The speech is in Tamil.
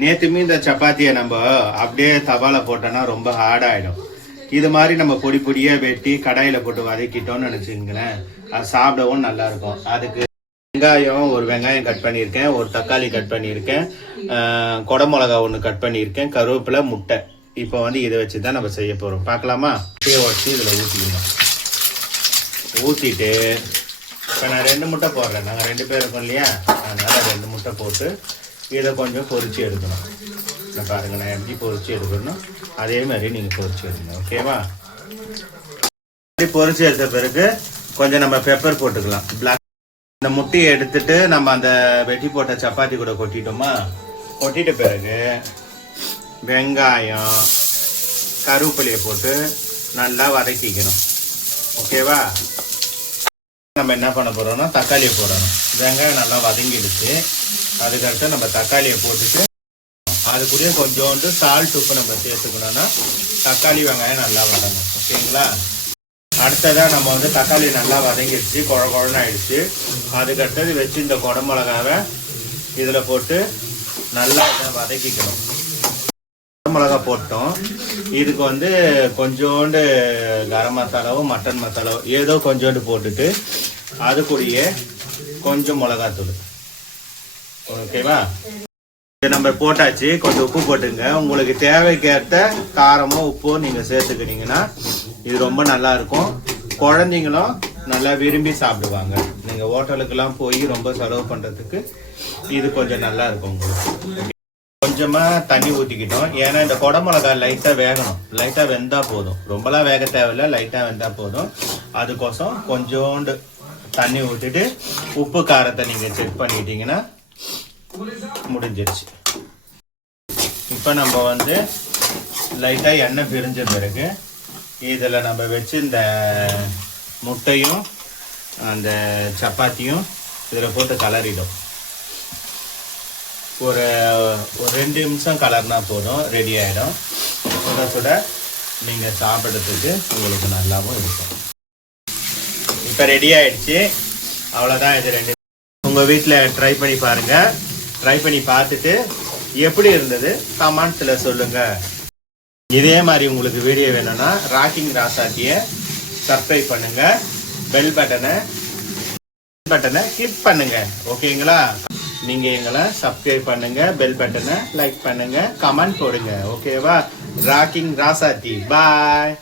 நேற்றுமே இந்த சப்பாத்தியை நம்ம அப்படியே தவால போட்டோன்னா ரொம்ப ஹார்டாகிடும். இது மாதிரி நம்ம பொடி பொடியாக வெட்டி கடாயில் போட்டு வதக்கிட்டோம்னு நினச்சிங்களேன், அது சாப்பிடவும் நல்லாயிருக்கும். அதுக்கு ஒரு வெங்காயம் கட் பண்ணியிருக்கேன், ஒரு தக்காளி கட் பண்ணியிருக்கேன், குடமிளகா ஒன்று கட் பண்ணியிருக்கேன், கருவேப்பிலை, முட்டை. இப்போ இதை வச்சு தான் நம்ம செய்ய போகிறோம். பார்க்கலாமா? வச்சு இதில் ஊற்றிக்கணும். ஊற்றிட்டு இப்போ நான் 2 முட்டை போடுறேன். நாங்கள் 2 பேர் இருக்கோம் இல்லையா, அதனால் 2 முட்டை போட்டு இதை கொஞ்சம் பொரிச்சு எடுக்கணும். நான் பாருங்கள், நான் எப்படி பொரிச்சு எடுக்கணும் அதே மாதிரி நீங்கள் பொரிச்சு எடுக்கணும். ஓகேவா? அப்படி பொரிச்சு எடுத்த பிறகு கொஞ்சம் நம்ம பெப்பர் போட்டுக்கலாம். பிளாக். இந்த முட்டையை எடுத்துட்டு நம்ம அந்த வெட்டி போட்ட சப்பாத்தி கூட கொட்டிட்டோமா, கொட்டிட்ட பிறகு வெங்காயம் கருவேப்பிலையை போட்டு நல்லா வதக்கிக்கணும். ஓகேவா? நம்ம என்ன பண்ண போறோம்னா தக்காளியை போடணும். வெங்காயம் நல்லா வதங்கிடுச்சு. அதுக்கடுத்து நம்ம தக்காளியை போட்டுட்டு அது கூட கொஞ்சோண்டு சால்ட் உப்பு நம்ம சேர்த்துக்கணும்னா தக்காளி வெங்காயம் நல்லா வதங்கும். ஓகேங்களா? அடுத்ததான் நம்ம தக்காளி நல்லா வதங்கிடுச்சு, குழன்னு ஆயிடுச்சு. அதுக்கடுத்தது வச்சு இந்த குடமிளகாவை இதில் போட்டு நல்லா வதக்கிக்கணும். குடமிளகா போட்டோம். இதுக்கு கொஞ்சோண்டு கரம் மசாலாவும் மட்டன் மசாலாவும் ஏதோ கொஞ்சோண்டு போட்டுட்டு அது கூடயே கொஞ்சம் மிளகாத்தூள். ஓகேவா? நம்ம போட்டாச்சு. கொஞ்சம் உப்பு போட்டுங்க. உங்களுக்கு தேவைக்கேற்ற காரமோ உப்போ நீங்கள் சேர்த்துக்கிட்டீங்கன்னா இது ரொம்ப நல்லா இருக்கும். குழந்தைங்களும் நல்லா விரும்பி சாப்பிடுவாங்க. நீங்கள் ஹோட்டலுக்கெல்லாம் போய் ரொம்ப செலவு பண்ணுறதுக்கு இது கொஞ்சம் நல்லா இருக்கும். உங்களுக்கு கொஞ்சமாக தண்ணி ஊற்றிக்கிட்டோம். ஏன்னா இந்த குடமிளகா லைட்டாக வேகணும். லைட்டாக வெந்தால் போதும், ரொம்பலாம் வேக தேவையில்லை, லைட்டாக வெந்தால் போதும். அதுக்கோசம் கொஞ்சோண்டு தண்ணி ஊற்றிட்டு உப்பு காரத்தை நீங்கள் செக் பண்ணிட்டீங்கன்னா முடிஞ்சிருச்சு. இப்போ நம்ம லைட்டாக எண்ணெய் பிரிஞ்ச பிறகு இதில் நம்ம வச்சு இந்த முட்டையும் அந்த சப்பாத்தியும் இதில் போட்டு கலரிடும். ஒரு 2 நிமிஷம் கலர்னா போதும், ரெடி ஆகிடும். சுட சுட நீங்கள் சாப்பிட்றதுக்கு உங்களுக்கு நல்லாவும் இருக்கும். இப்போ ரெடி ஆகிடுச்சு. அவ்வளோதான். இது 2 உங்கள் வீட்டில் ட்ரை பண்ணி பாருங்கள். ட்ரை பண்ணி பார்த்துட்டு எப்படி இருந்தது கமெண்ட்ஸில் சொல்லுங்கள். இதே மாதிரி உங்களுக்கு வீடியோ வேணும்னா ராக்கிங் ராசாத்தியை சப்ஸ்கிரைப் பண்ணுங்கள். பெல் பட்டனை கிளிக் பண்ணுங்கள். ஓகேங்களா? நீங்கள் எங்களை சப்ஸ்கிரைப் பண்ணுங்கள், பெல் பட்டனை லைக் பண்ணுங்கள், கமெண்ட் போடுங்க. ஓகேவா? ராக்கிங் ராசாத்தி. பாய்.